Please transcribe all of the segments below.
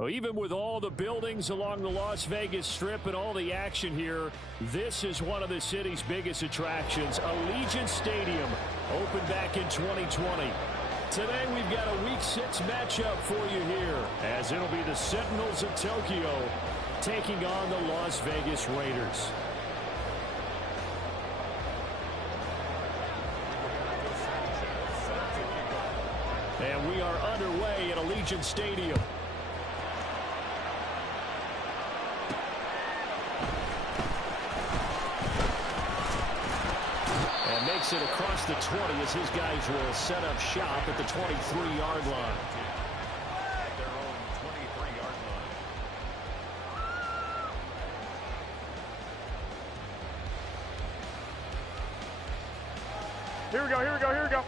Well, even with all the buildings along the Las Vegas Strip and all the action here, this is one of the city's biggest attractions. Allegiant Stadium opened back in 2020. Today we've got a Week 6 matchup for you here, as it'll be the Sentinels of Tokyo taking on the Las Vegas Raiders. And we are underway at Allegiant Stadium. And makes it across the 20 as his guys will set up shop at the 23-yard line. Their own 23-yard line. Here we go, here we go, here we go.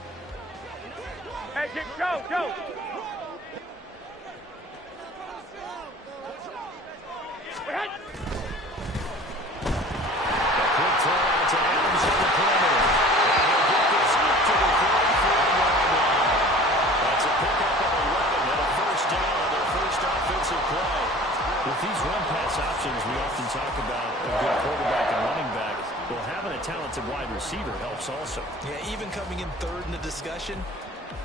Hey, go, go. With these run-pass options, we often talk about a good quarterback and running back. Well, having a talented wide receiver helps also. Yeah, even coming in third in the discussion,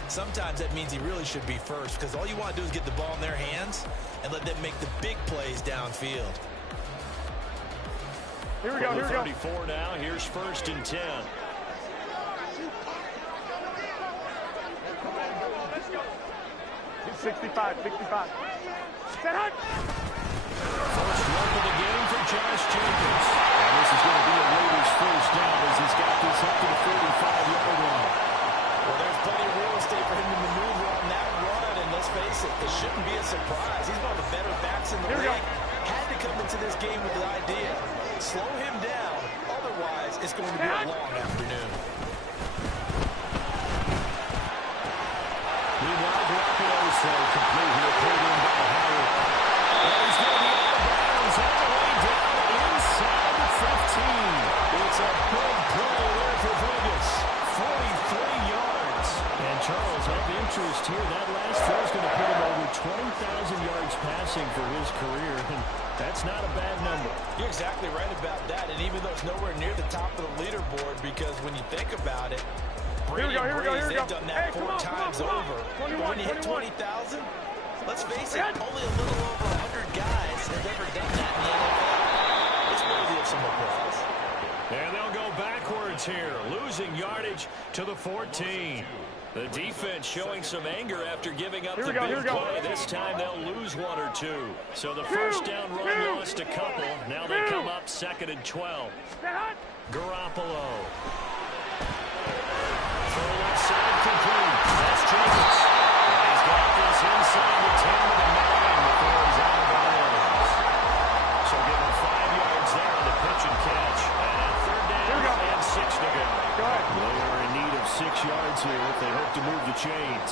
sometimes that means he really should be first, because all you want to do is get the ball in their hands and let them make the big plays downfield. Here we go, here we go. 34 now. Here's 1st and 10. Let's go. 65. Set up. First run of the game for Josh Jacobs. And this is going to be a Raiders first down as he's got this up to the 45-yard line. Well, there's plenty of real estate for him to maneuver on that run, and let's face it, it shouldn't be a surprise. He's one of the better backs in the league. Had to come into this game with the idea, slow him down, otherwise it's going to be a long afternoon. Meanwhile, Garoppolo is complete here, pulled in by Howard. And he's going to be out of bounds all the way down inside the 15. It's a big play there for Vegas. 43 yards. And Charles, of interest here, that last throw is going to put him over 20,000 yards passing for his career. And that's not a bad number. You're exactly right about that. And even though it's nowhere near the top of the leaderboard, because when you think about it, Brady and Breeze, they've done that 4 times over. But when you hit 20,000, let's face it, only a little over 100 guys have ever done that in the NFL. It's worthy of some applause. And they'll go backwards here, losing yardage to the 14. The defense showing some anger after giving up the big play. This time they'll lose 1 or 2. So the first down run lost a couple. Now they come up 2nd and 12. Garoppolo. Throw left side complete. That's Jacobs. And he's got this inside the 10 to the 9 before he's out of bounds. So give him 5 yards there on the pitch and catch. And 3rd down and 6 to go. They are in need of 6 yards here if they hope to move the chains.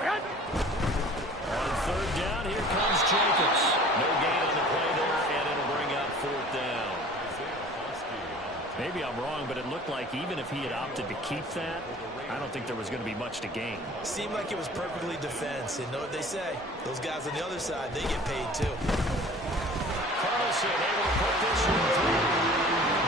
On 3rd down, here comes Jacobs. No gain on the play there, and it'll bring out 4th down. Maybe I'm wrong, but it looked like even if he had opted to keep that, I don't think there was going to be much to gain. Seemed like it was perfectly defense. And know what they say? Those guys on the other side, they get paid too. Carlson able to put this one through.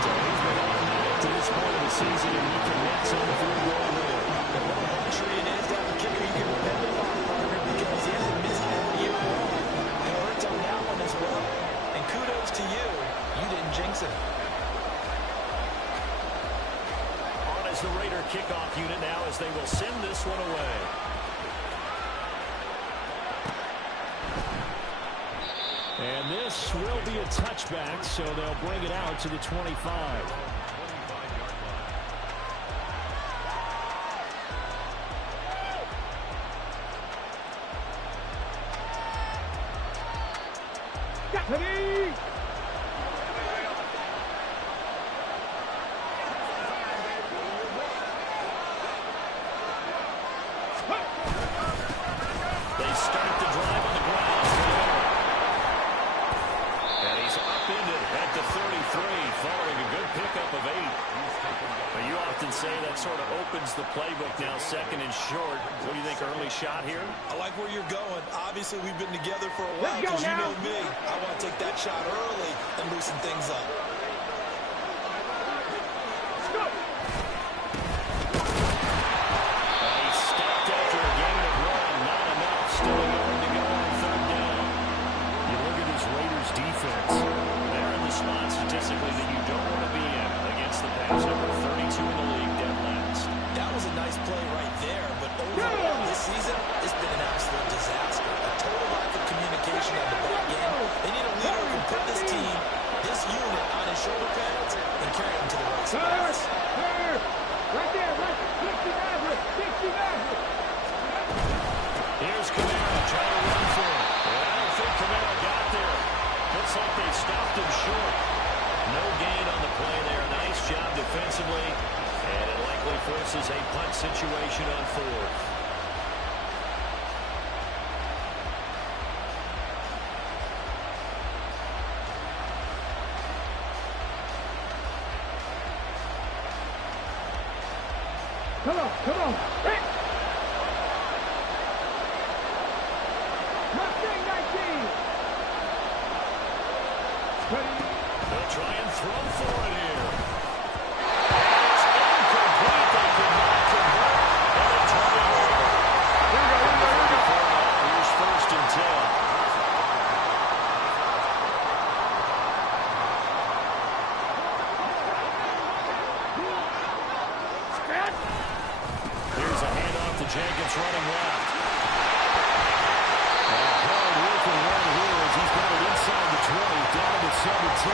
So he's been automatic to this point of the season, and he can net some through going there. And what a luxury it is to have a kicker you can depend upon, partner, because he hasn't missed all year long. Converts on that one as well. And kudos to you. You didn't jinx it. The Raider kickoff unit now as they will send this one away. And this will be a touchback, so they'll bring it out to the 25. They start the drive on the ground. And he's upended at the 33, following a good pickup of 8. But you often say that sort of opens the playbook now, second and short. What do you think, early shot here? I like where you're going. Obviously, we've been together for a while because you know me. I want to take that shot early and loosen things up. He stepped after a gain of one. Not enough. Still a yard to go on third down. You look at this Raiders defense. They're in the spot statistically that you don't want to be in against the pass. Number 32 in the league, dead last. That was a nice play right there, but overall this season, it's been an absolute disaster. A total lack of communication on the back end. They need a leader who can put this team, this unit, on his shoulder pads and carry them to the right spots. Right there, right. 60 yards. Here's Kamara trying to run for it. I don't think Kamara got there. Looks like they stopped him short. No gain on the play there. Nice job defensively. And it likely forces a punt situation on fourth. Come on. Hey! Mustang 19. They'll try and throw for it here. It's incomplete. They could not convert. And a turnover. Here we go. Here's first and 10. Here's a handoff to Jenkins running left. Hard working run here as he's got it inside the 20, down to 17.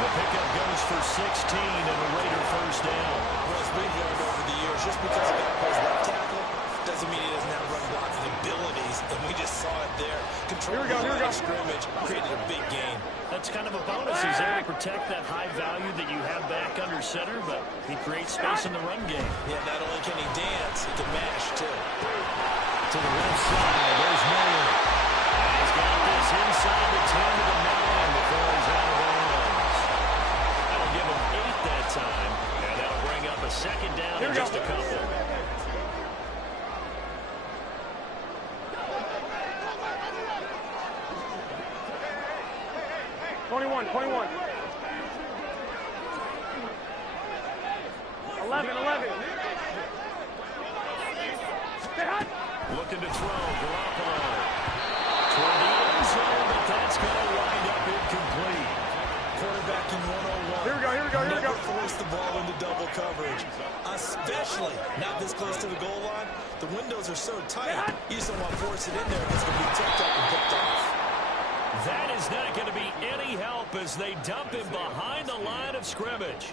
The pickup goes for 16 and a Raider first down. Well, as we've learned over the years, just because a guy plays left tackle doesn't mean he doesn't have run blocking abilities, and we just saw it there. Control the line of scrimmage, created a big gain. That's kind of a bonus. He's there to protect that high value that you have back under center, but he creates space in the run game. Yeah, not only can he dance, he can mash, too. To the left side, there's Miller. He's got this inside the 10 to the 9 before he's out of bounds. That'll give him 8 that time, and that'll bring up a second down in just a couple. 21. 11. Looking to throw, Garoppolo. Toward the end zone, but that's going to wind up incomplete. Quarterbacking 101. Here we go. Never force the ball into double coverage, especially not this close to the goal line. The windows are so tight, you just don't want to force it in there. It's going to be tipped up and picked off. That is not going to be any help as they dump him behind the line of scrimmage.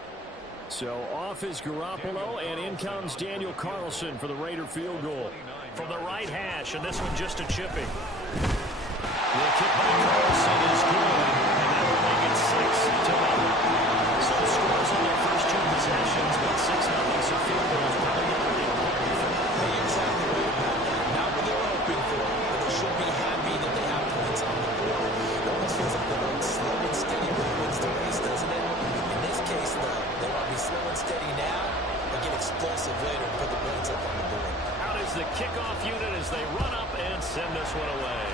So off is Garoppolo, and in comes Daniel Carlson for the Raider field goal. From the right hash, and this one just a chipping. The kick by Carlson is good, and that will make it 6-0. So scores on their first two possessions, but 6-0, so field goal is probably not a big problem for them. You're exactly right about that. Not what they were hoping for, but they should be happy that they have points on the board. It almost feels like they're going slow and steady when it wins the race, doesn't it? In this case, though, they want to be slow and steady now, but get explosive later and put the points up on the board. Out is the kickoff unit as they run up and send this one away.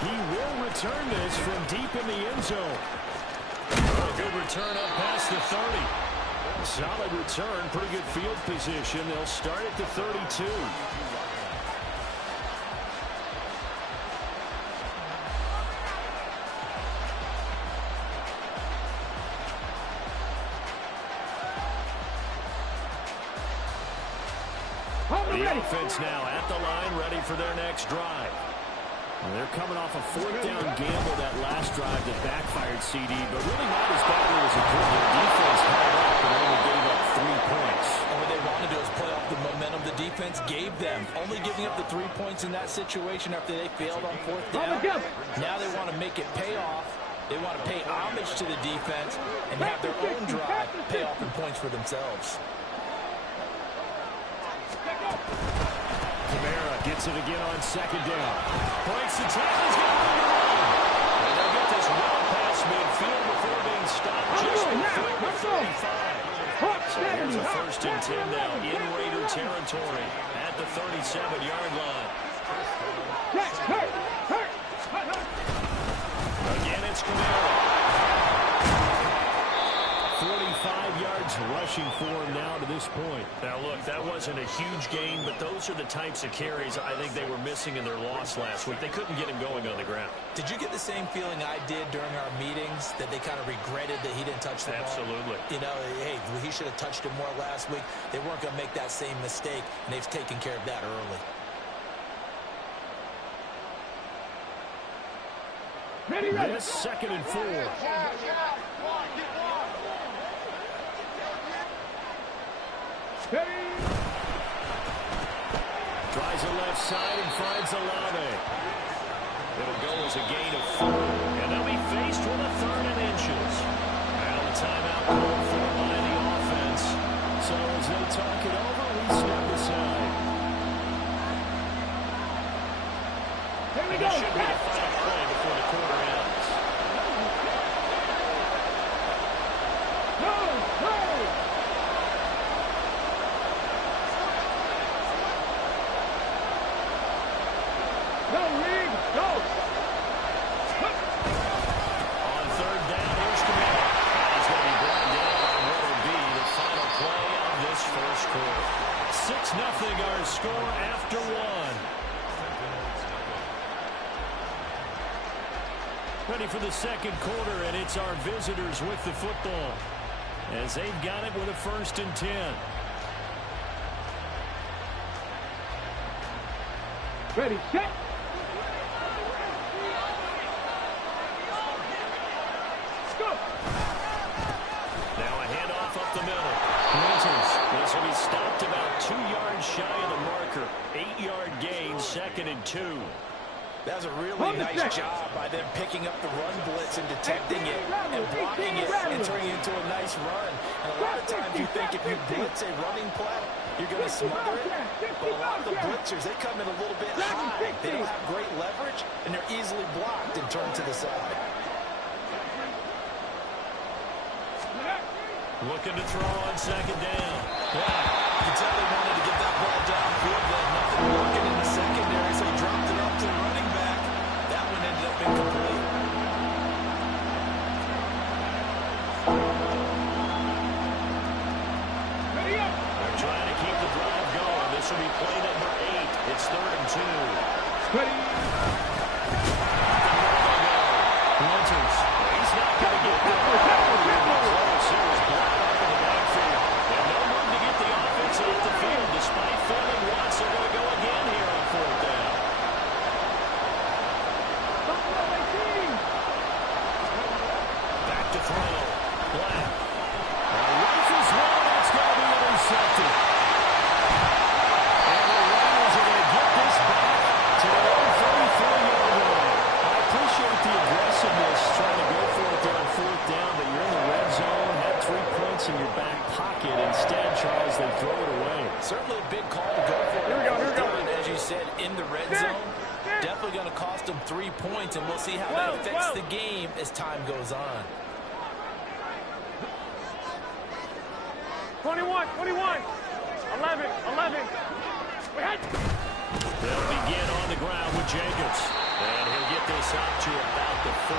He will return this from deep in the end zone. A good return up past the 30. Solid return, pretty good field position. They'll start at the 32. The offense now at the line, ready for their next drive. Well, they're coming off a fourth down gamble that last drive that backfired CD, but really not as badly as it could. Their defense held up and only gave up 3 points. And what they want to do is play off the momentum the defense gave them. Only giving up the 3 points in that situation after they failed on fourth down. Now they want to make it pay off. They want to pay homage to the defense and have their own drive pay off in points for themselves. Kamara gets it again on second down. Breaks the tackle. He's got room to run. And they'll get this well past midfield before being stopped just before the 35. So here's a 1st and 10 now in Raider territory at the 37-yard line. Again, it's Kamara. 45 yards rushing for him now to this point. Now, look, that wasn't a huge gain, but those are the types of carries I think they were missing in their loss last week. They couldn't get him going on the ground. Did you get the same feeling I did during our meetings, that they kind of regretted that he didn't touch the ball? Absolutely. You know, hey, he should have touched it more last week. They weren't going to make that same mistake, and they've taken care of that early. Ready. This 2nd and 4. Tries the left side and finds Olave. It'll go as a gain of 4. And they'll be faced with a 3rd and inches. Now the timeout called for by the offense. So as they talk it over, we step aside. Here we go. This should be the final play before the quarter ends. Score after 1. Ready for the 2nd quarter, and it's our visitors with the football as they've got it with a 1st and 10. Ready, set. Now a handoff up the middle. Winters. This will be stopped about 2 yards shy of the marker. 8-yard gain, 2nd and 2. That was a really nice job by them picking up the run blitz and detecting it and blocking it and turning it into a nice run. And a lot of times you think if you blitz a running play, you're going to smother it. But a lot of the blitzers, they come in a little bit high. They don't have great leverage, and they're easily blocked and turned to the side. Looking to throw on 2nd down. Yeah, you can tell they wanted to get that ball downfield. They had nothing working in the secondary, so he dropped it up to the running back. That one ended up incomplete. They're trying to keep the drive going. This will be play number 8. It's 3rd and 2. Ready. Winters. He's not going to get there. Off the field, despite failing once, they're going to go again here on 4th down. Back to throw. Black. Rifles one. It's going to be intercepted. And the Raiders are going to get this back to their own 34-yard line. I appreciate the aggressiveness trying to go for it there on 4th down, but you're in the red zone, had 3 points in your back pocket. Instead, Charles, they throw it away. Certainly a big call to go for it. Here we go. As you said, in the red zone, definitely going to cost them 3 points, and we'll see how that affects the game as time goes on. 21, 11. They'll begin on the ground with Jacobs. And he'll get this out to about the 40.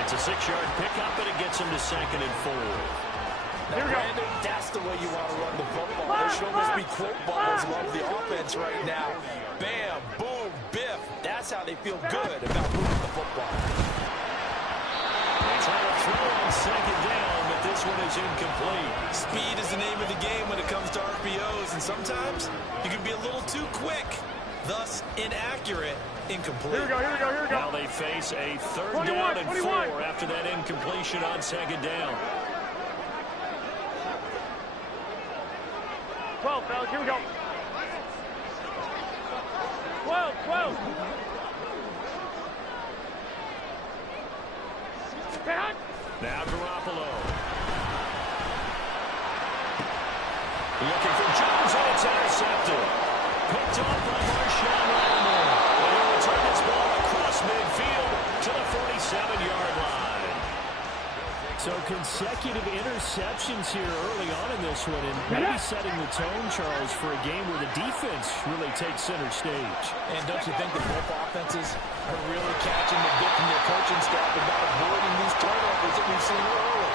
It's a 6-yard pickup, and it gets him to 2nd and 4. Now, Brandon, that's the way you want to run the football. There should almost be quote bubbles of the offense right now. Bam, boom, biff. That's how they feel good about moving the football. They try to throw on 2nd down, but this one is incomplete. Speed is the name of the game when it comes to RPOs, and sometimes you can be a little too quick, thus inaccurate, incomplete. Here we go. Now they face a 3rd down and 4 after that incompletion on 2nd down. 12, fellas, here we go. 12. Now Garoppolo. Looking for Jones, and it's intercepted. Picked off by Marshawn Lattimore. And he'll return this ball across midfield to the 47-yard line. So consecutive interceptions here early on in this one, and maybe setting the tone, Charles, for a game where the defense really takes center stage. And don't you think that both offenses are really catching the bit from their coaching staff about avoiding these turnovers that we've seen early?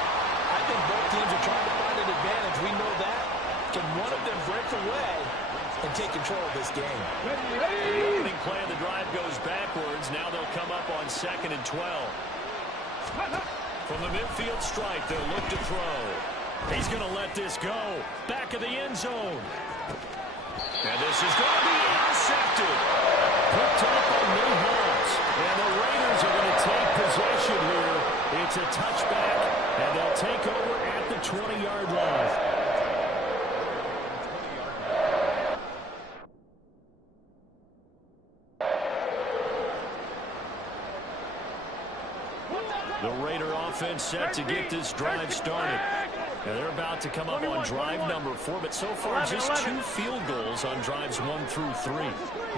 I think both teams are trying to find an advantage. We know that. Can one of them break away and take control of this game? The opening play of the drive goes backwards. Now they'll come up on 2nd and 12. From the midfield stripe, they'll look to throw. He's going to let this go. Back of the end zone. And this is going to be intercepted. Picked up on New Holmes. And the Raiders are going to take possession here. It's a touchback, and they'll take over at the 20-yard line. The Raider offense set to get this drive started. And they're about to come up on drive number 4, but so far just 2 field goals on drives 1 through 3.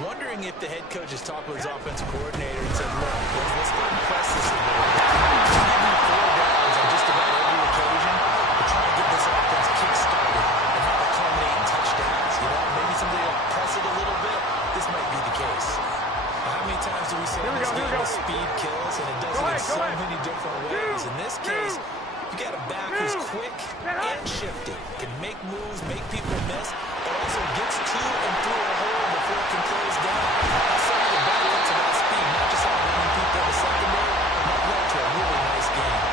Wondering if the head coach has talked with his offensive coordinator and said, look, let's go and press this a little bit. We're giving 4 downs on just about every occasion to try and get this offense kick-started and have it culminate in touchdowns. You know, maybe somebody will press it a little bit. This might be the case. How many times do we say in this game that speed kills, and it does it in so many different ways? In this case, you got a back who's quick and shifty, can make moves, make people miss, but also gets to and through a hole before it can close down. That's some of the benefits of that speed, not just outrunning people in the secondary, that led to a really nice game.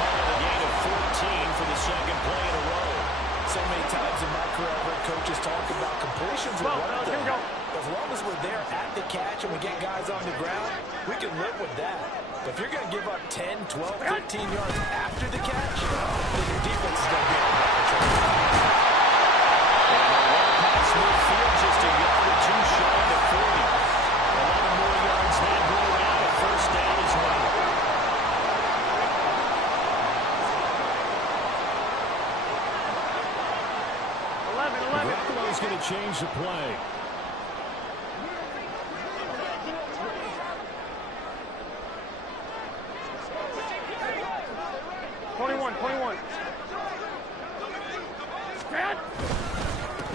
Calling a gain of 14 for the second play in a row. So many times in my career, I've heard coaches talk about completions are one thing. As long as we're there at the catch and we get guys on the ground, we can live with that. But if you're going to give up 10, 12, 15 yards after the catch, then your defense is going to be on the trouble. And they're well past midfield, just a yard or 2 shy of 40. 11 more yards that go around, a first down as well. Garoppolo's going to change the play.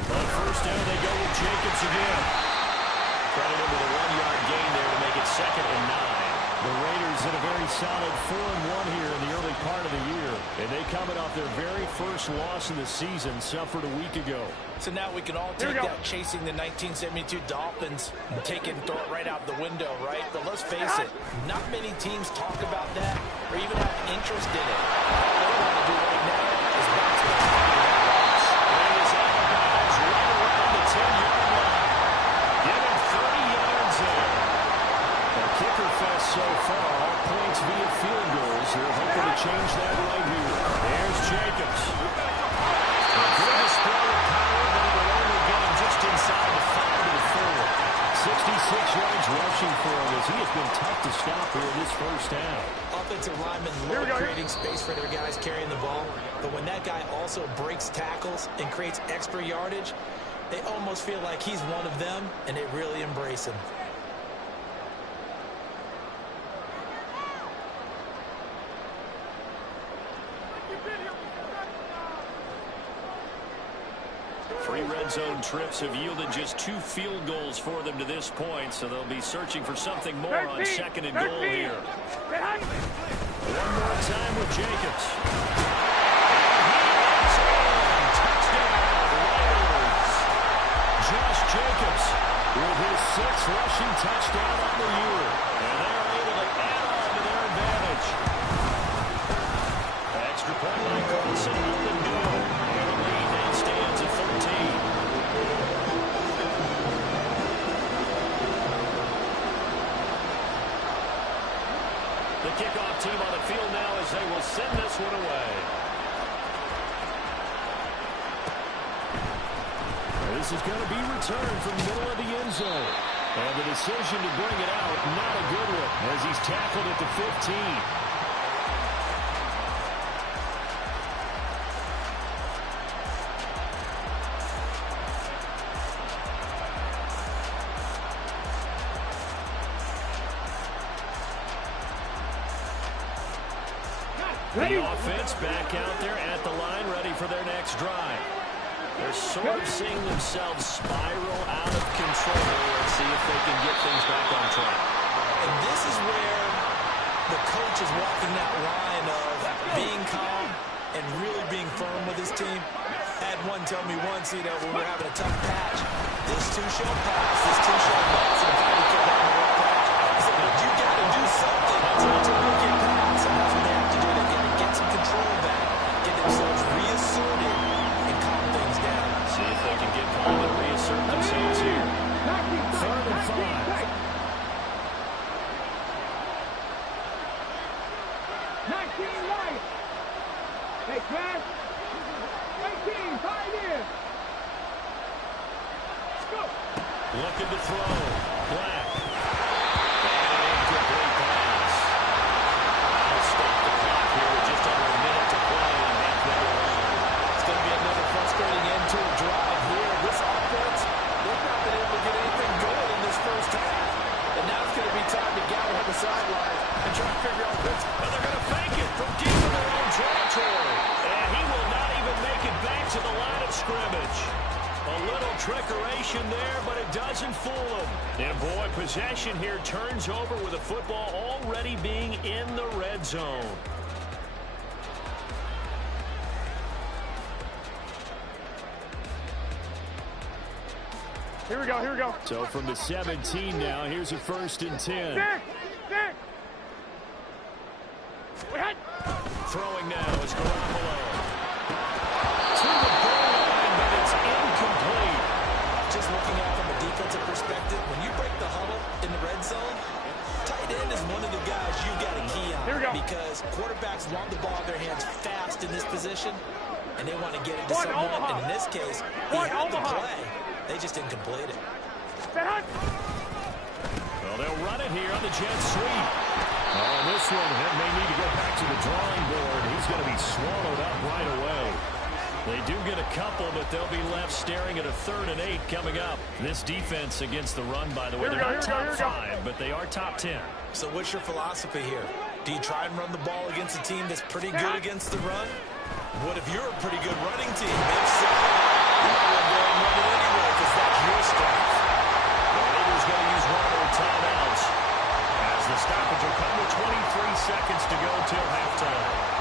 On first down, they go with Jacobs again. Credit him with a 1-yard gain there to make it 2nd and 9. The Raiders had a very solid 4-1 here in the early part of the year. And they coming off their very first loss of the season, suffered a week ago. So now we can all take that chasing the 1972 Dolphins and take it and throw it right out the window, right? But let's face it, not many teams talk about that or even have interest in it. All they want to do right now is bounce back after that loss. And he's out of bounds right around the 10-yard line. Give him 30 yards there. A kicker fest so far, all points via field goals. They're hoping to change that right here. There's Jacobs. A good display of power, but it will only get him just inside the 5 to the 4. 66 yards rushing for him as he has been tough to stop here in this first half. Offensive linemen love creating space for their guys carrying the ball, but when that guy also breaks tackles and creates extra yardage, they almost feel like he's one of them, and they really embrace him. Three red zone trips have yielded just 2 field goals for them to this point, so they'll be searching for something more on 2nd and goal here. One more time with Jacobs. Touchdown, Raiders. Josh Jacobs with his 6th rushing touchdown on the year. And they're able to add on to their advantage. Extra point line call set up and good. And the lead now stands at 13. The kickoff team on the field now as they will send this one away. This is going to be returned from the middle of the end zone. And the decision to bring it out, not a good one, as he's tackled at the 15. The offense back out there at the line, ready for their next drive. They're sort of seeing themselves spiral out of control. Let's see if they can get things back on track. And this is where the coach is walking that line of being calm and really being firm with his team. I had one tell me once, when we're having a tough patch, this too shall pass, this too shall pass, and if I would get down the road patch, he said, but you got to do something to look at pass, and that's what they have to do. They got to get some control back, get themselves reasserted, and calm things down. See if they can get calm and reassert themselves here. 3rd and 5. 19 right. Hey, Chris. 18, 5 in. Go. Looking to throw. Black. Incomplete pass. I'll stop the clock here with just under a minute to play and make that run. It's going to be another frustrating end to a drive here. This offense, they've not been able to get anything going in this first half. And now it's going to be time to gather on the sideline and try to figure out what's... And they're going to fake it from deep in their own territory. And he will not even make it back to the line of scrimmage. A little trickeration there, but it doesn't fool him. And boy, possession here turns over with the football already being in the red zone. Here we go, here we go. So from the 17 now, here's a 1st and 10. Six. Throwing now is Garoppolo. To the goal line, but it's incomplete. Just looking at it from a defensive perspective, when you break the huddle in the red zone, tight end is one of the guys you've got to key on. Here we go. Because quarterbacks want the ball in their hands fast in this position, and they want to get it to someone. And in this case, he had the play. They just didn't complete it. Well, they'll run it here on the jet sweep. Oh, this one may need to go back to the drawing board. He's going to be swallowed up right away. They do get a couple, but they'll be left staring at a 3rd and 8 coming up. This defense against the run, by the way, they're not top 5, but they are top 10. So what's your philosophy here? Do you try and run the ball against a team that's pretty good against the run? What if you're a pretty good running team? If so, you might want to go and run it anyway because that's your strength. The Raiders going to use one of their timeouts as the stoppage will come with 23 seconds to go till halftime.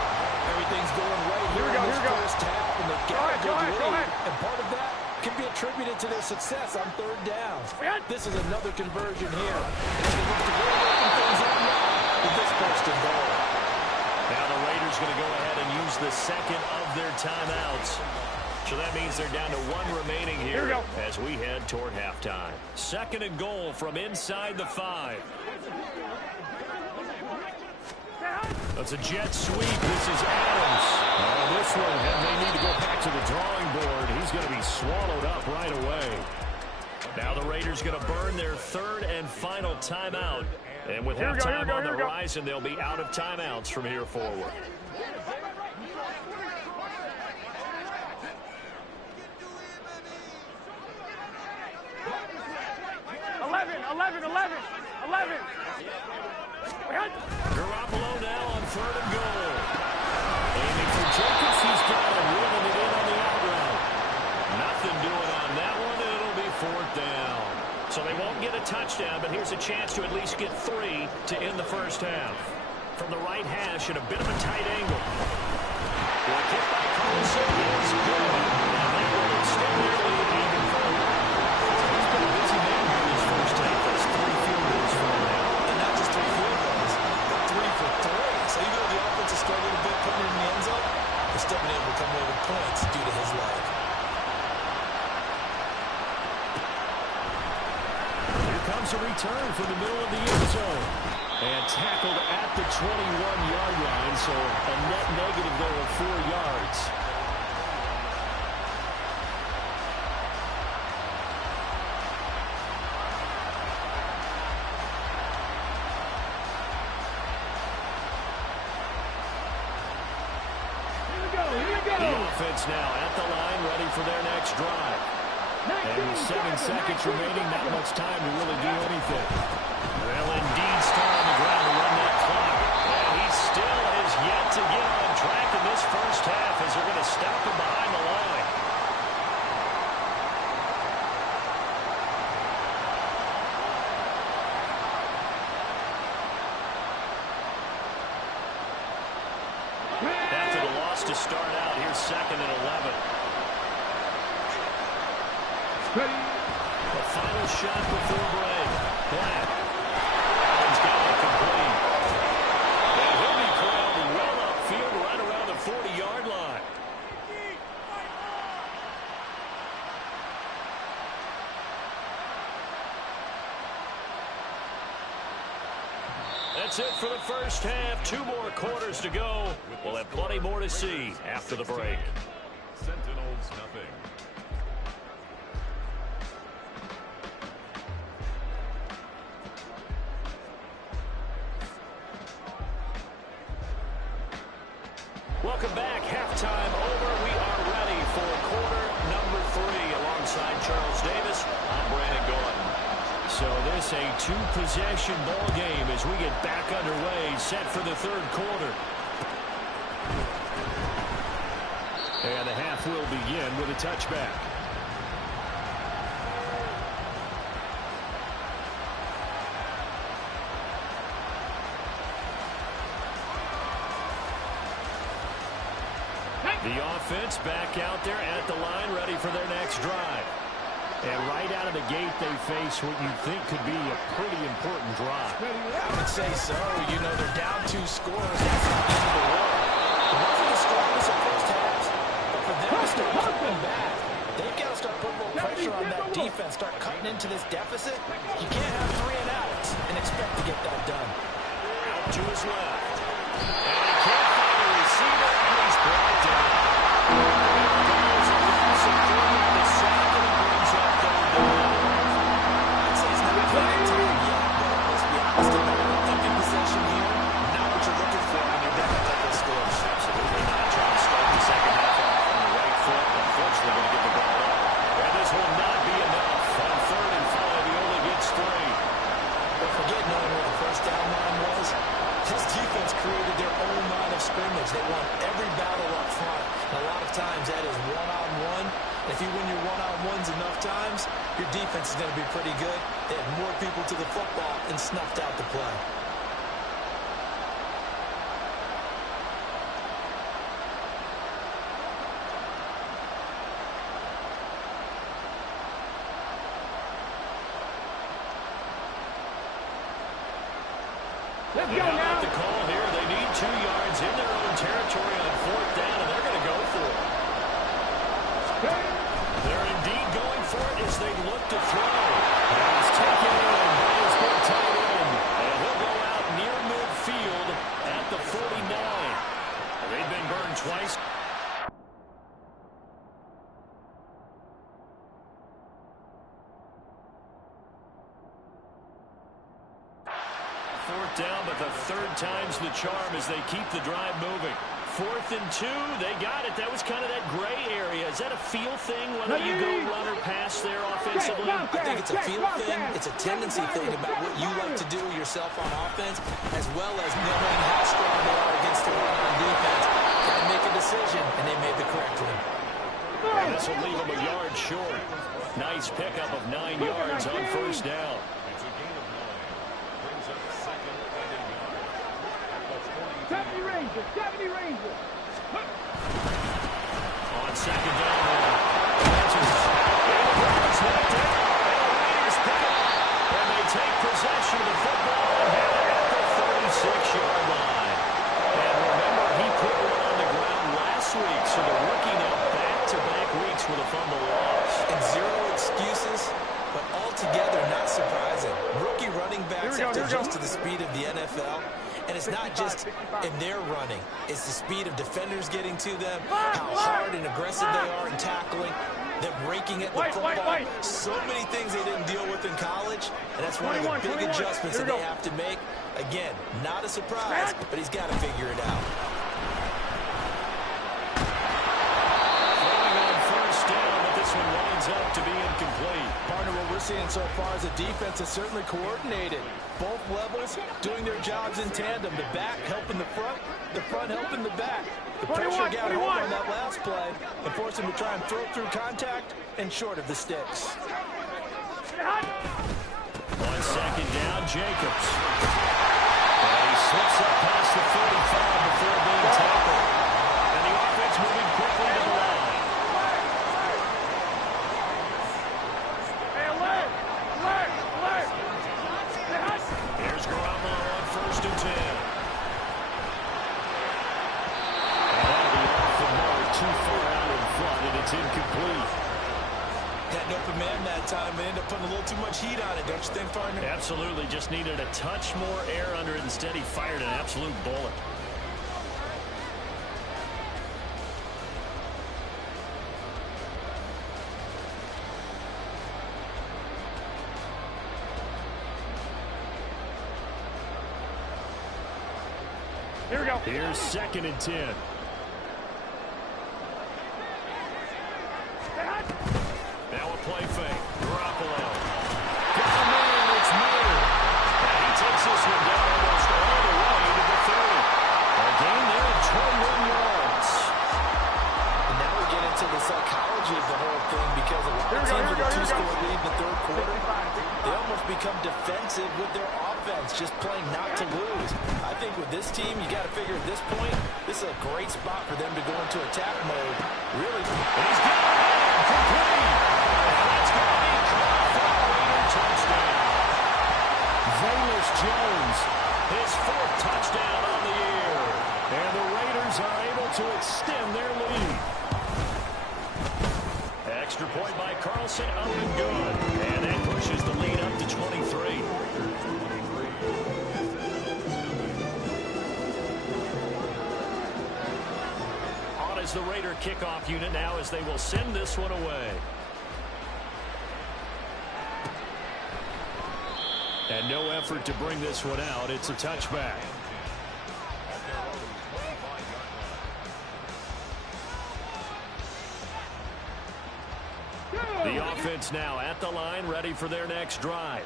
Everything's going right here in this first half, and they've got a good lead. And part of that can be attributed to their success on 3rd down. This is another conversion here. And they look to really open things up now with this 1st and goal. Now the Raiders going to go ahead and use the 2nd of their timeouts. So that means they're down to 1 remaining here as we head toward halftime. 2nd and goal from inside the 5. That's a jet sweep. This is Adams. Oh, this one, they need to go back to the drawing board. He's going to be swallowed up right away. Now the Raiders going to burn their 3rd and final timeout. And with halftime on the horizon, they'll be out of timeouts from here forward. 11. Garoppolo now on 3rd and goal. Aiming for Jacobs. He's got him, wheeling it in on the out route. Nothing doing on that one, and it'll be 4th down. So they won't get a touchdown, but here's a chance to at least get 3 to end the first half. From the right hash at a bit of a tight angle. The kick by Carlson is good. And they will extend their lead even further. He's been a busy man here this first half. That's 3 field goals for him now. And not just 3 field goals, but 3 for 3. So even though the offense is struggling a bit putting it in the end zone, they're still been able to come away with points due to his leg. Here comes a return from the middle of the end zone. And tackled at the 21-yard line, so a net negative there of 4 yards. The offense now at the line, ready for their next drive. And with 7 seconds remaining, not much time to really do anything. Well, indeed, still on the ground to run that clock. And he still has yet to get to start out. Here's 2nd and 11. The final shot before break. Black. He's got it complete. And he'll be corralled well upfield right around the 40-yard line. That's it for the first half. 2 more quarters to go. We'll have plenty more to see after the break. Sentinels nothing. Welcome back. Halftime over. We are ready for quarter number 3 alongside Charles Davis. I'm Brandon Gordon. So this a 2-possession ball game as we get back underway, set for the 3rd quarter. And the half will begin with a touchback. The offense back out there at the line, ready for their next drive. And right out of the gate, they face what you think could be a pretty important drive. I would say so. You know, they're down 2 scores. That's not the end of the world. It wasn't the strongest of first halves, but for them to start coming back, they've got to start putting a little pressure on that defense, start cutting into this deficit. You can't have 3 and outs and expect to get that done. Out to his left. And he can't find a receiver, and he's brought down. There's a loss of 3 on the sack, and he brings up 3rd down. I'd say it's not playing time yet, but let's be honest about it. I think in possession here, not what you're looking for when you're down a couple of scores. Absolutely not. Trying to start the second half off on the right foot. Unfortunately, going to get the ball up. And this will not be enough. On 3rd and 5, he only gets 3. But forget knowing where the first down line was. This defense created their own line of scrimmage. They won every battle up front. And a lot of times that is one-on-one. If you win your one-on-ones enough times, your defense is going to be pretty good. They had more people to the football and snuffed out the play. Let's go now. The call here, they need 2 yards in their own territory on 4th down, and they're going to go for it. They're indeed going for it as they look to throw. And it's taken in by his big tight end. And he'll go out near midfield at the 49. They've been burned twice. Down, but the 3rd time's the charm as they keep the drive moving. 4th and 2, they got it. That was kind of that gray area. Is that a feel thing, whether you go run or pass there offensively? I think it's a feel thing. It's a tendency thing about what you like to do yourself on offense, as well as knowing how strong they are against the run on defense. Got to make a decision, and they made the correct one. And this will leave them a yard short. Nice pickup of 9 yards on 1st down. It's a gain of 9. Brings up 2nd and 9. 70 Rangers, 70 Rangers. On 2nd down now. It's knocked out. And the Raiders pick up. And they take possession of the football and have it at the 36-yard line. And remember, he put one on the ground last week, so the rookie now back-to-back weeks with a fumble loss. And 0 excuses, but altogether not surprising. Rookie running backs have to adjust to the speed of the NFL. And it's not just in their running. It's the speed of defenders getting to them, how hard and aggressive they are in tackling, them raking at the football. So many things they didn't deal with in college, and that's one of the big adjustments that they have to make. Again, not a surprise, but he's got to figure it out. Throwing on 1st down, but this one winds up to be incomplete. Partner, what we're seeing so far is the defense is certainly coordinated. Both levels doing their jobs in tandem. The back helping the front helping the back. The pressure got home on that last play and forced him to try and throw through contact and short of the sticks. On 2nd down, Jacobs. And he slips up past the 45 before being tackled. And the offense 1st and 10. That'll be off the mark, too far out in front, and it's incomplete. Had an open man that time and ended up putting a little too much heat on it, don't you think, partner? Absolutely, just needed a touch more air under it. Instead, he fired an absolute bullet. Here we go. Here's 2nd and 10. Now a play fake. Garoppolo. Got a man, it's Mayer. And he takes this one down almost all the way to the 30. A gain there of 21 yards. And now we get into the psychology of the whole thing because a lot of teams with a two-score lead in the 3rd quarter, they almost become defensive with their offense, just playing not to lose. I think with this team, you got to figure at this point, this is a great spot for them to go into attack mode. Really. He's got it. Complete. And that's going to be caught for a Raider touchdown. Velus Jones, his 4th touchdown on the year. And the Raiders are able to extend their lead. Extra point by Carlson, up and good. And that pushes the lead up to 23. On is the Raider kickoff unit now as they will send this one away. And no effort to bring this one out. It's a touchback. The offense now at the line, ready for their next drive.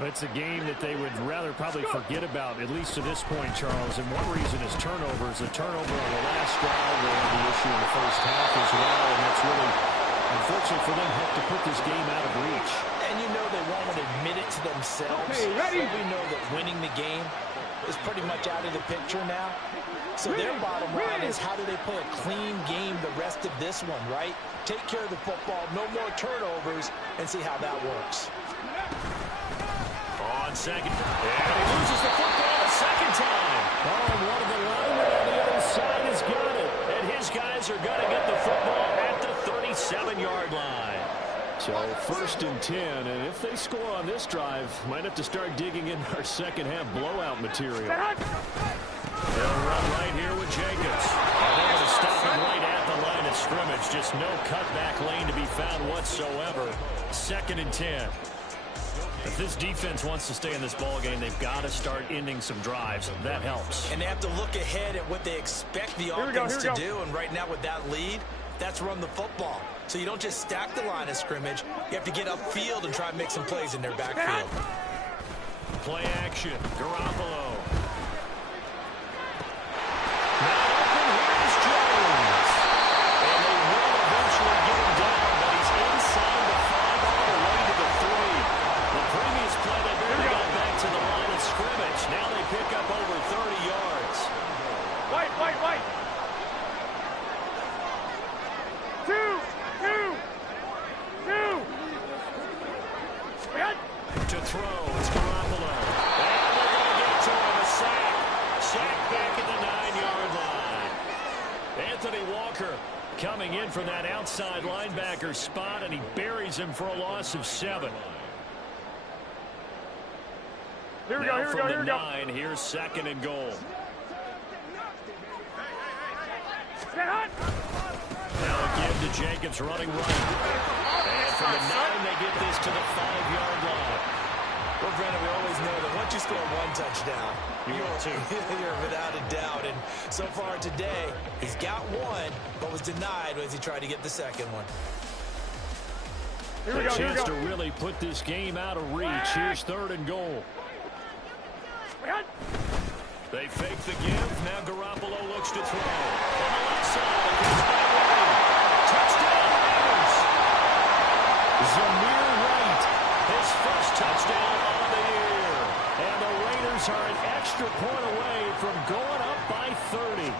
It's a game that they would rather probably forget about, at least to this point, Charles. And one reason is turnovers. A turnover on the last drive were the issue in the first half as well. And that's really, unfortunately for them, helped to put this game out of reach. And you know they won't admit it to themselves. Okay, ready. So we know that winning the game is pretty much out of the picture now. So their bottom line is how do they play a clean game the rest of this one, right? Take care of the football, no more turnovers, and see how that works. On second. And he loses the football a second time. Oh, and one of the linemen on the other side has got it. And his guys are going to get the football at the 37-yard line. So 1st and 10, and if they score on this drive, might have to start digging in our second half blowout material. They'll run right here with Jacobs. And they're going to stop him right at the line of scrimmage. Just no cutback lane to be found whatsoever. 2nd and 10. If this defense wants to stay in this ballgame, they've got to start ending some drives. That helps. And they have to look ahead at what they expect the offense to do. And right now with that lead, that's run the football. So you don't just stack the line of scrimmage. You have to get upfield and try and make some plays in their backfield. Play action. Garoppolo. To throw, it's Garoppolo. And they're going to get to him, a sack. Sack back at the 9-yard line. Anthony Walker coming in from that outside linebacker spot, and he buries him for a loss of 7. Here we go, here we go, here we go. 9, here's 2nd and goal. Now again to Jacobs running right. And from the 9, they get this to the 5-yard line. Well, Brandon, we always know that once you score one touchdown, you're without a doubt. And so far today, he's got one, but was denied as he tried to get the second one. Here we go, chance to really put this game out of reach. Here's 3rd and goal. They fake the give. Now Garoppolo looks to throw. On the left side, he's by Wright. Touchdown Raiders. Zamir White, his first touchdown of the year. And the Raiders are an extra point away from going up by 30.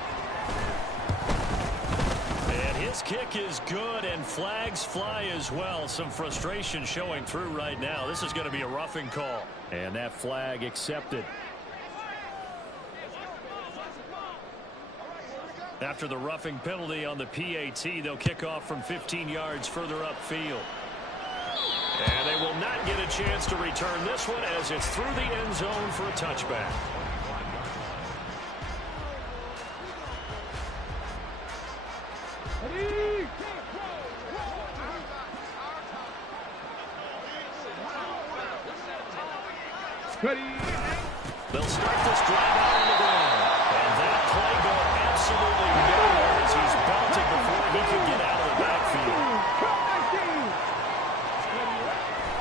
And his kick is good, and flags fly as well. Some frustration showing through right now. This is going to be a roughing call. And that flag accepted. After the roughing penalty on the PAT, they'll kick off from 15 yards further upfield. And they will not get a chance to return this one as it's through the end zone for a touchback. They'll start this drive out on the ground. And that play going absolutely nowhere as he's belted before he can get out of the backfield.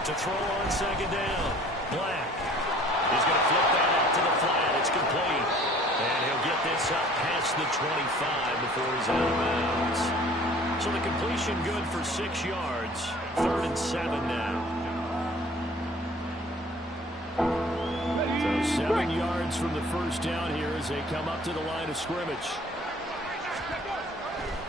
To throw on second down. Black. He's going to flip that out to the flat. It's complete. And he'll get this up past the 25 before he's out of bounds. So the completion good for 6 yards. 3rd and 7 now. 7 yards from the first down here as they come up to the line of scrimmage.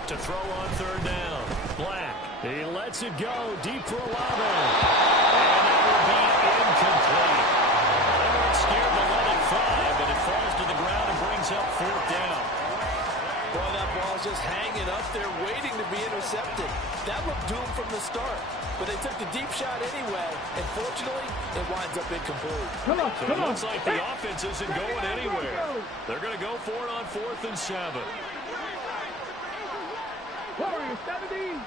To throw on 3rd down. Black. He lets it go deep for Olave. And that will be incomplete. They weren't scared to let it fly, but it falls to the ground and brings up 4th down. Boy, that ball's just hanging up there waiting to be intercepted. That looked doomed from the start. But they took the deep shot anyway, and fortunately, it winds up incomplete. So it looks like the offense isn't going anywhere. They're going to go for it on 4th and 7. Warriors 70.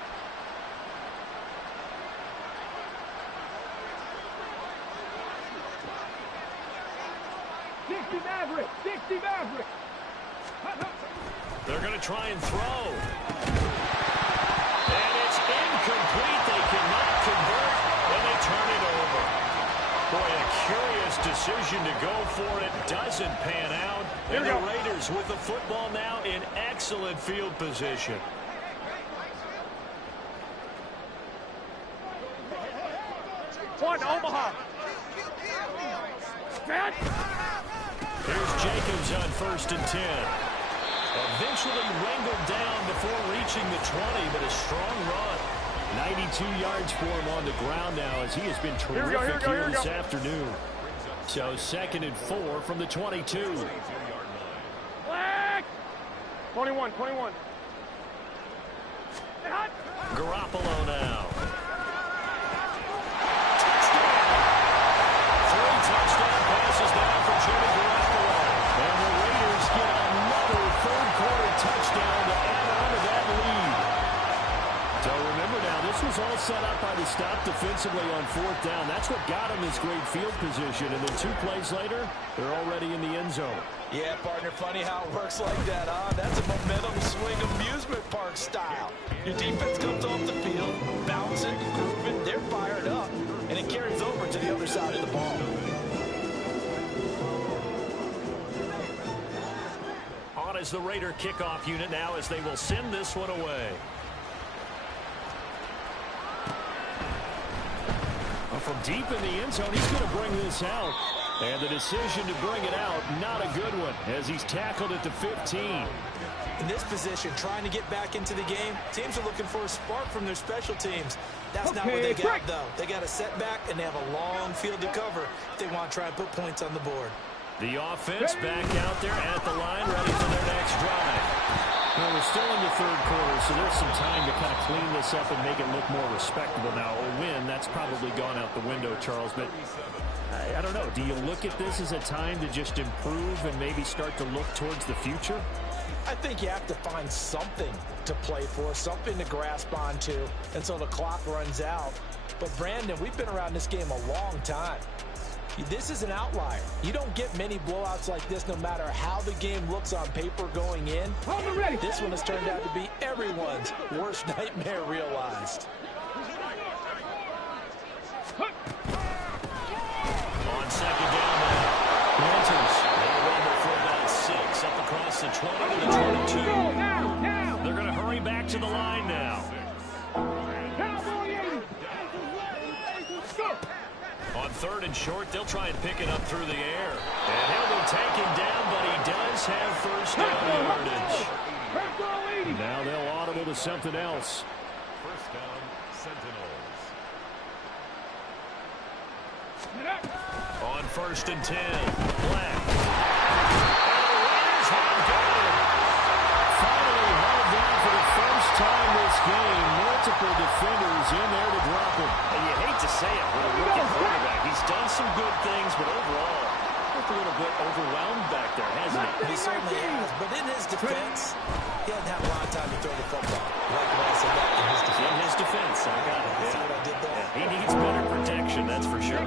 Dixie Maverick. They're going to try and throw. And it's incomplete. They cannot convert, and they turn it over. Boy, a curious decision to go for it. Doesn't pan out. And the Raiders with the football now in excellent field position. One, Omaha. Here's Jacobs on 1st and 10. Eventually wrangled down before reaching the 20, but a strong run. 92 yards for him on the ground now as he has been terrific here this afternoon. So 2nd and 4 from the 22. Black. 21. Garoppolo now. Touchdown passes now for Jimmy Garoppolo. And the Raiders get another 3rd quarter touchdown to add on to that lead. So remember now, this was all set up by the stop defensively on 4th down. That's what got him this great field position. And then 2 plays later, they're already in the end zone. Yeah, partner, funny how it works like that, huh? That's a momentum swing amusement park style. Your defense comes off the field, bouncing, grooving, they're fired up, and it carries over to the other side of the ball. On as the Raider kickoff unit now as they will send this one away. From deep in the end zone, he's going to bring this out. And the decision to bring it out, not a good one, as he's tackled at the 15. In this position, trying to get back into the game, teams are looking for a spark from their special teams. That's not what they got, though. They got a setback, and they have a long field to cover if they want to try and put points on the board. The offense back out there at the line, ready for their next drive. Well, we're still in the 3rd quarter, so there's some time to kind of clean this up and make it look more respectable now. A win, that's probably gone out the window, Charles, but I don't know. Do you look at this as a time to just improve and maybe start to look towards the future? I think you have to find something to play for, something to grasp onto until the clock runs out. But, Brandon, we've been around this game a long time. This is an outlier. You don't get many blowouts like this no matter how the game looks on paper going in. This one has turned out to be everyone's worst nightmare realized. On 2nd down now, Panthers. They rumble for about 6 up across the 20 to the 22. They're going to hurry back to the line now. On 3rd and short, they'll try and pick it up through the air. And he'll be taken down, but he does have 1st down yardage. Now they'll audible to something else. 1st down, Sentinels. On 1st and 10, Black. And the Raiders have got him. Finally this game. Multiple defenders in there to drop him. And you hate to say it with a rookie quarterback. He's done some good things, but overall, looked a little bit overwhelmed back there, hasn't he? He certainly has. But in his defense, he hasn't had a lot of time to throw the football. Like when I said that, in his defense. In his defense, I got it. See what I did there? Yeah, he needs better protection, that's for sure.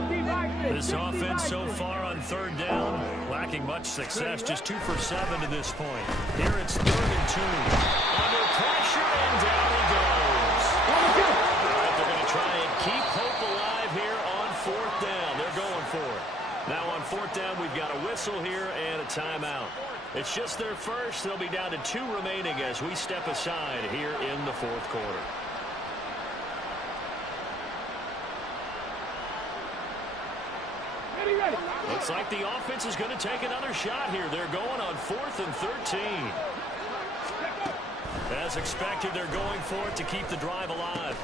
This offense so far on third down, lacking much success, just 2 for 7 to this point. Here it's 3rd and 2. Under pressure, and down he goes. All right, they're going to try and keep hope alive here on 4th down. They're going for it. Now on 4th down, we've got a whistle here and a timeout. It's just their first. They'll be down to 2 remaining as we step aside here in the 4th quarter. Looks like the offense is going to take another shot here. They're going on 4th and 13. As expected, they're going for it to keep the drive alive.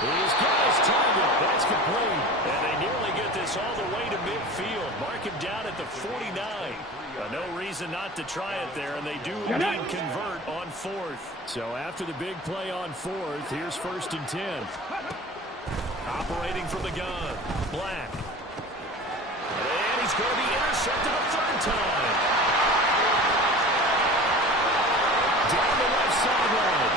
He's got his target. That's complete. And they nearly get this all the way to midfield. Mark him down at the 49. No reason not to try it there, and they do indeed convert on 4th. So after the big play on 4th, here's 1st and 10. Operating from the gun, Black. And he's going to be intercepted a 3rd time. Down the left sideline.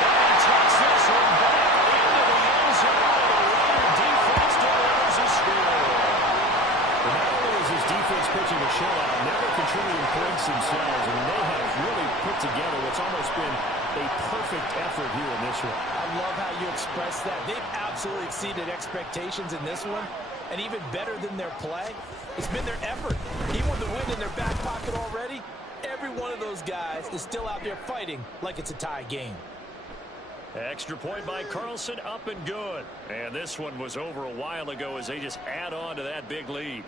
And he takes this one back into the end zone. The Raider defense delivers a score. Not only is his defense pitching a shutout, never contributing points themselves, and they have really put together what's almost been a perfect effort here in this one. I love how you express that. They've absolutely exceeded expectations in this one. And even better than their play, it's been their effort. Even with the win in their back pocket already, every one of those guys is still out there fighting like it's a tie game. Extra point by Carlson, up and good. And this one was over a while ago as they just add on to that big lead.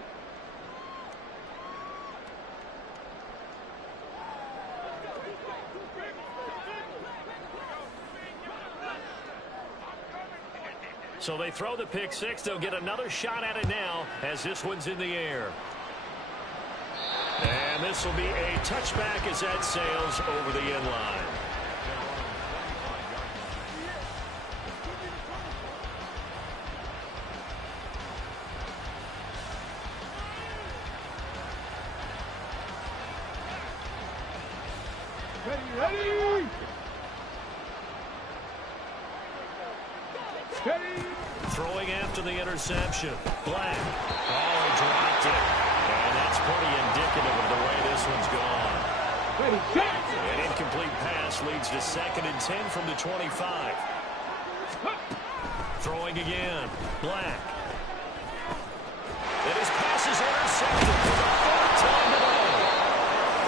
So they throw the pick 6. They'll get another shot at it now as this one's in the air. And this will be a touchback as that sails over the end line. Ready! Throwing after the interception. Black. Oh, he dropped it. And that's pretty indicative of the way this one's gone. An incomplete pass leads to 2nd and 10 from the 25. Throwing again. Black. And his pass is intercepted for the 4th time today.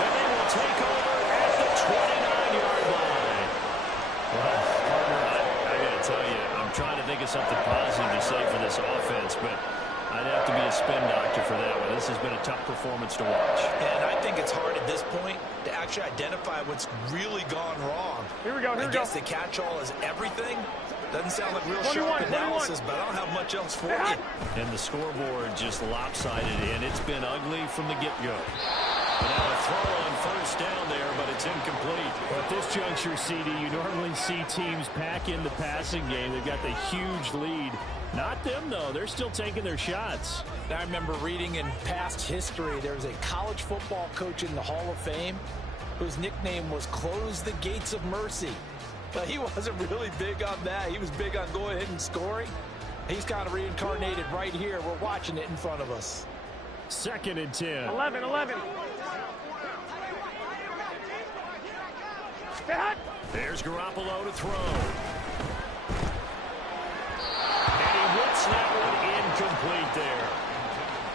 And they will take over at the 29-yard line. Well, partner, I got to tell you, I'm trying to think of something positive to say for this offense, but I'd have to be a spin doctor for that one. This has been a tough performance to watch. And I think it's hard at this point to actually identify what's really gone wrong. Here we go, I guess the catch-all is everything. Doesn't sound like real sharp analysis, but I don't have much else for you. And the scoreboard just lopsided, and it's been ugly from the get-go. Now a throw on 1st down there, but it's incomplete. Well, at this juncture, CD, you normally see teams pack in the passing game. They've got the huge lead. Not them, though. They're still taking their shots. I remember reading in past history, there was a college football coach in the Hall of Fame whose nickname was Close the Gates of Mercy. But he wasn't really big on that. He was big on going ahead and scoring. He's kind of reincarnated right here. We're watching it in front of us. 2nd and 10. 11. There's Garoppolo to throw. And he whips that one incomplete there.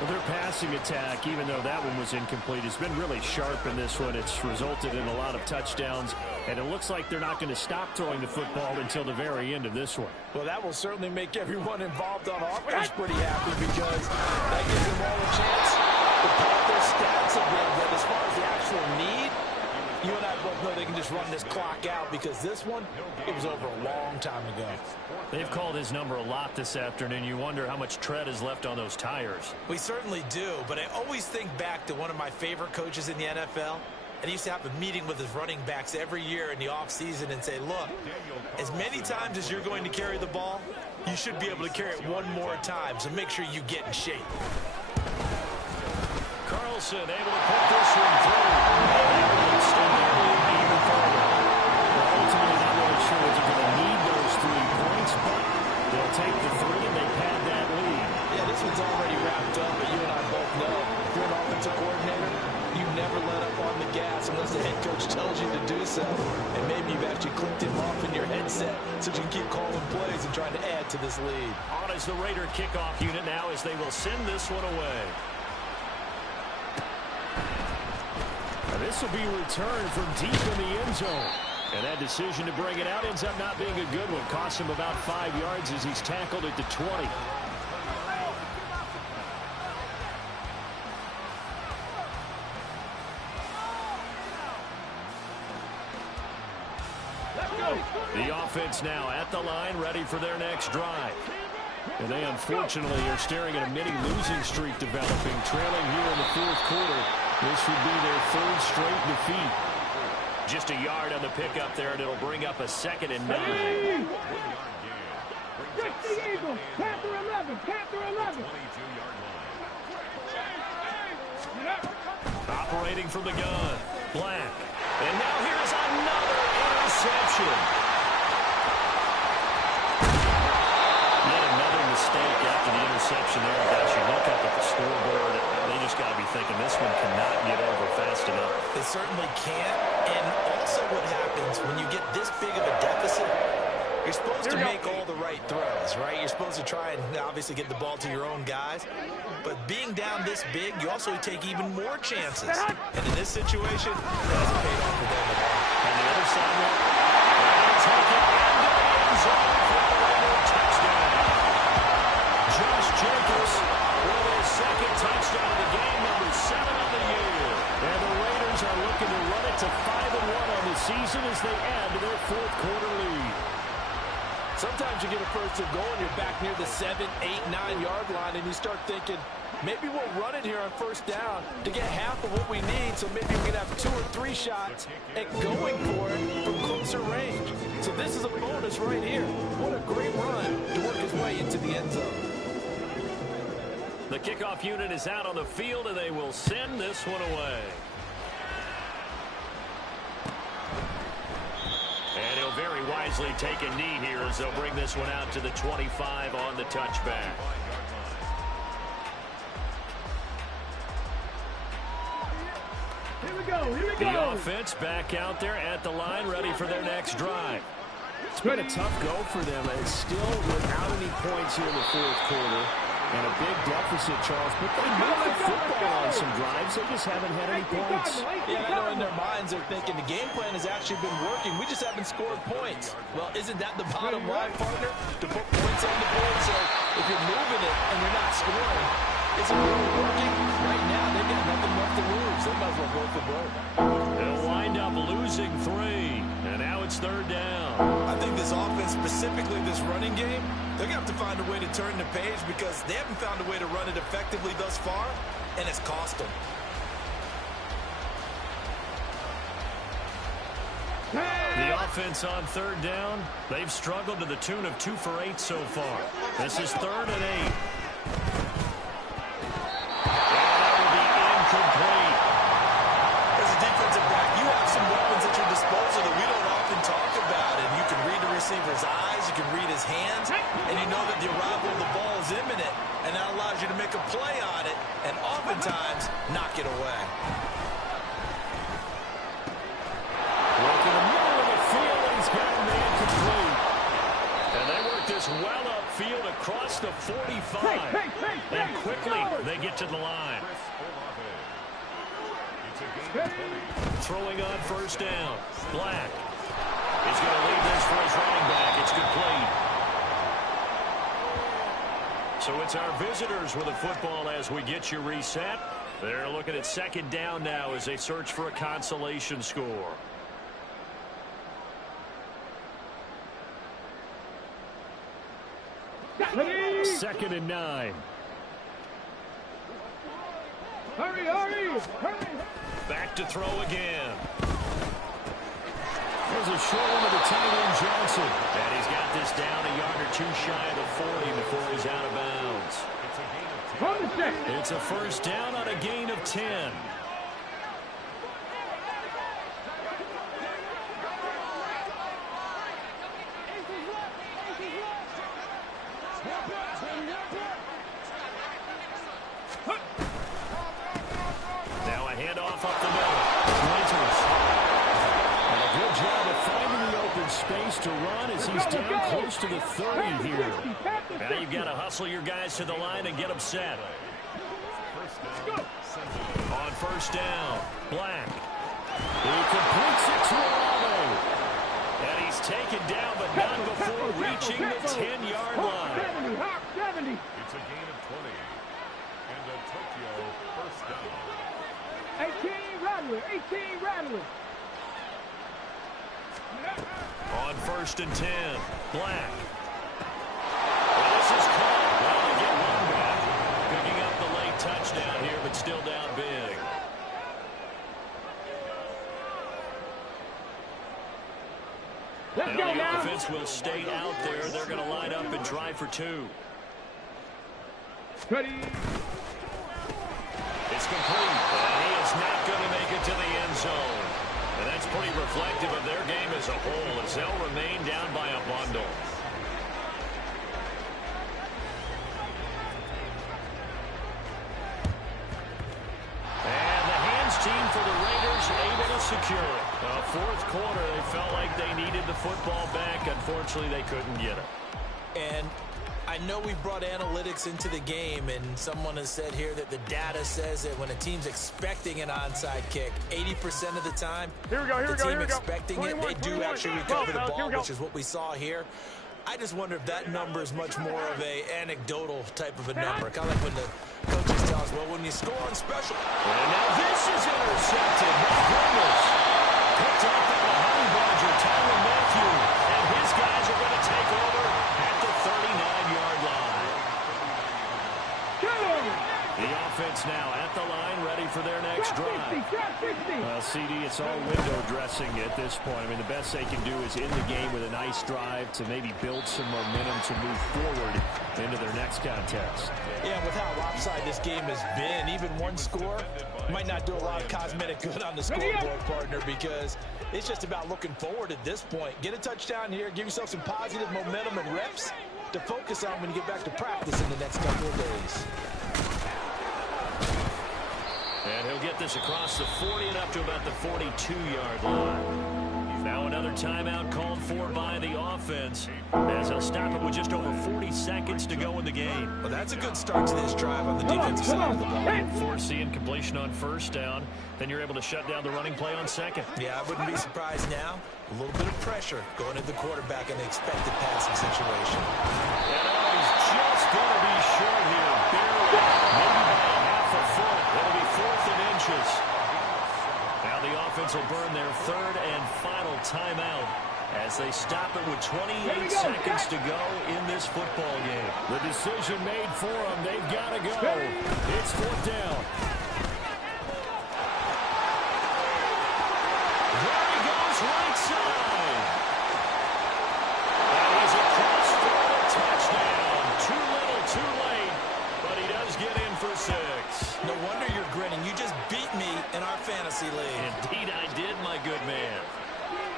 Well, their passing attack, even though that one was incomplete, has been really sharp in this one. It's resulted in a lot of touchdowns, and it looks like they're not going to stop throwing the football until the very end of this one. Well, that will certainly make everyone involved on offense pretty happy because that gives them all a chance to pad their stats a bit. But as far as the actual need, you and I both know they can just run this clock out because this one, it was over a long time ago. They've called his number a lot this afternoon. You wonder how much tread is left on those tires. We certainly do, but I always think back to one of my favorite coaches in the NFL, and he used to have a meeting with his running backs every year in the offseason and say, look, as many times as you're going to carry the ball, you should be able to carry it one more time, so make sure you get in shape. Carlson able to put this one through. And that will extend their lead even further. Well, ultimately, not really sure that you're going to need those 3 points, but they'll take the 3 and they pad that lead. Yeah, this one's already wrapped up, but you and I both know if you're an offensive coordinator, you never let up on the gas unless the head coach tells you to do so. And maybe you've actually clicked him off in your headset so you can keep calling plays and trying to add to this lead. On is the Raider kickoff unit now as they will send this one away. Now this will be returned from deep in the end zone. And that decision to bring it out ends up not being a good one. Costs him about 5 yards as he's tackled at the 20. The offense now at the line, ready for their next drive. And they unfortunately are staring at a mini losing streak developing, trailing here in the 4th quarter. This would be their 3rd straight defeat. Just a yard on the pickup there, and it'll bring up a 2nd and 9. Panther 11, Panther 11. Operating from the gun, Black. And now here's another interception. Yet another mistake after the interception there. Guys, you look up at the scoreboard, they just got to be thinking this one cannot get over fast enough. They certainly can't. And also what happens when you get this big of a deficit, you're supposed to make all the right throws, right? You're supposed to try and obviously get the ball to your own guys. But being down this big, you also take even more chances. And in this situation, it hasn't paid off for them at all. On the other side, they'll take it into the end zone for a Raider touchdown. Josh Jacobs with his 2nd touchdown of the game, number 7 of the year. And the Raiders are looking to run it to 5-1 on the season as they add to their 4th quarter lead. Sometimes you get a 1st and goal and you're back near the 7, 8, 9-yard line and you start thinking, maybe we'll run it here on 1st down to get half of what we need, so maybe we can have 2 or 3 shots at going for it from closer range. So this is a bonus right here. What a great run to work his way into the end zone. The kickoff unit is out on the field, and they will send this one away. And he'll very wisely take a knee here as they'll bring this one out to the 25 on the touchback. Here we go, here we go. The offense back out there at the line, ready for their next drive. It's been a tough go for them. It's still without any points here in the 4th quarter. And a big deficit, Charles. But they move the football on some drives. They just haven't had any points. Yeah, I know in their minds they're thinking the game plan has actually been working. We just haven't scored points. Well, isn't that the bottom line, partner? To put points on the board. So if you're moving it and you're not scoring, is it really working? Right now, they've got nothing left to lose. They might as well go for broke. They'll wind up losing 3. And now it's 3rd down. I think this offense, specifically this running game, they're going to have to find a way to turn the page because they haven't found a way to run it effectively thus far, and it's cost them. The offense on 3rd down, they've struggled to the tune of 2 for 8 so far. This is 3rd and 8. And that will be incomplete. As a defensive back, you have some weapons at your disposal that we don't often talk about, and you can read the receiver's eyes, you can read his hands, and you know that the arrival of the ball is imminent, and that allows you to make a play on it, and oftentimes knock it away. Working the middle of the field, and he's got him incomplete. And they work this well upfield across the 45. And quickly, they get to the line. Throwing on 1st down. Black. He's going to leave this for his running back. It's complete. So it's our visitors with the football as we get you reset. They're looking at 2nd down now as they search for a consolation score. Ready? 2nd and 9. Hurry, hurry, hurry. Back to throw again. There's a short one to the tight end, Johnson. And he's got this down a yard or two shy of the 40 before he's out of bounds. It's a first down on a gain of 10. Now a handoff up the middle. Winters. And a good job of finding the open space to run as he's down close to the 30 here. Now you've got to hustle your guys to the line and get them set. On first down, Black. He completes it to Olave. And he's taken down, but not before reaching the 10-yard line. 70. It's a gain of 20. And a Tokyo first down. 18 Rattler. On first and 10, Black. Well, this is caught. Well, they get one back. Picking up the late touchdown here, but still down big. Let's go Now the now. offense will stay out there. They're going to line up and try for two. Ready. It's complete. And he is not going to make it to the end zone. And that's pretty reflective of their game as a whole, as they'll remain down by a bundle. And the hands team for the Raiders able to secure it. Fourth quarter, they felt like they needed the football back. Unfortunately, they couldn't get it. And I know we brought analytics into the game, and someone has said here that the data says that when a team's expecting an onside kick, 80% of the time, the team expecting it, they do actually recover the ball, which is what we saw here. I just wonder if that number is much more of a anecdotal type of a number, kind of like when the coaches tell us, well, when you score on special. And now this is intercepted. My goodness. Picked up by the Honey Badger, Tyrann Mathieu. And his guys are going to take over at the 39-yard line. The offense now at the line, ready for their next drive. Well, CD, it's all window dressing at this point. I mean, the best they can do is end the game with a nice drive to maybe build some momentum to move forward into their next contest. Yeah, with how lopsided this game has been, even one score might not do a lot of cosmetic good on the scoreboard, partner, because it's just about looking forward at this point. Get a touchdown here, give yourself some positive momentum and reps to focus on when you get back to practice in the next couple of days. And he'll get this across the 40 and up to about the 42-yard line. Now another timeout called for by the offense, as they'll stop it with just over 40 seconds to go in the game. Well, that's a good start to this drive on the defensive side of the ball. Foreseeing completion on first down, then you're able to shut down the running play on second. Yeah, I wouldn't be surprised now. A little bit of pressure going at the quarterback in the expected passing situation. And he's just going to be short here, barely, maybe by a half a foot. It'll be 4th and inches. Now the offense will burn their third and final timeout as they stop it with 28 seconds to go in this football game. The decision made for them. They've got to go. It's 4th down. There he goes, right side. And he's across for a touchdown. Too little, too late, but he does get in for 6. No wonder you're grinning. You just beat me in our fantasy league. Indeed I did, my good man.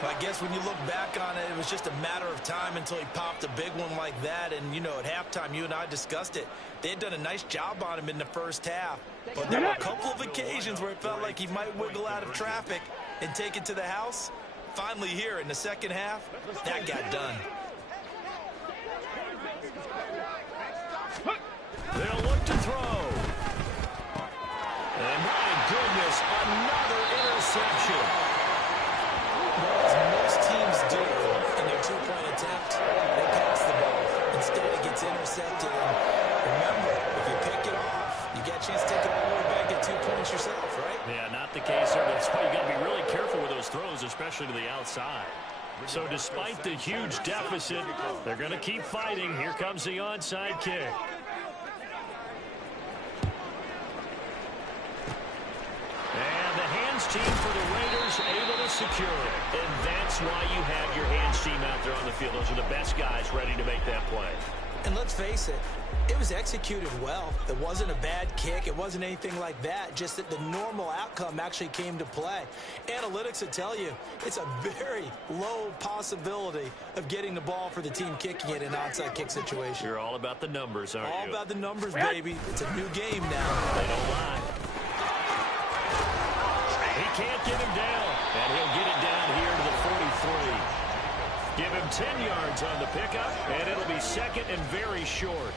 I guess when you look back on it, it was just a matter of time until he popped a big one like that. And, you know, at halftime, you and I discussed it. They had done a nice job on him in the first half. But there were a couple of occasions where it felt like he might wiggle out of traffic and take it to the house. Finally here in the second half, that got done. They'll look to throw. And my goodness, another interception. As most teams do in their two-point attempt, they pass the ball. Instead, it gets intercepted. And remember, if you pick it off, you get a chance to take it all the way back and get 2 points yourself, right? Yeah, not the case here. That's why you got to be really careful with those throws, especially to the outside. So despite the huge deficit, they're going to keep fighting. Here comes the onside kick. And the hands hands team for the Raiders able to secure it. And that's why you have your hands team out there on the field. Those are the best guys ready to make that play. And let's face it, it was executed well. It wasn't a bad kick. It wasn't anything like that. Just that the normal outcome actually came to play. Analytics will tell you it's a very low possibility of getting the ball for the team kicking it in an onside kick situation. You're all about the numbers, aren't you? All about the numbers, baby. It's a new game now. They don't lie. He can't get him down. And he'll get it down here to the 43. Give him 10 yards on the pickup, and it'll be second and very short.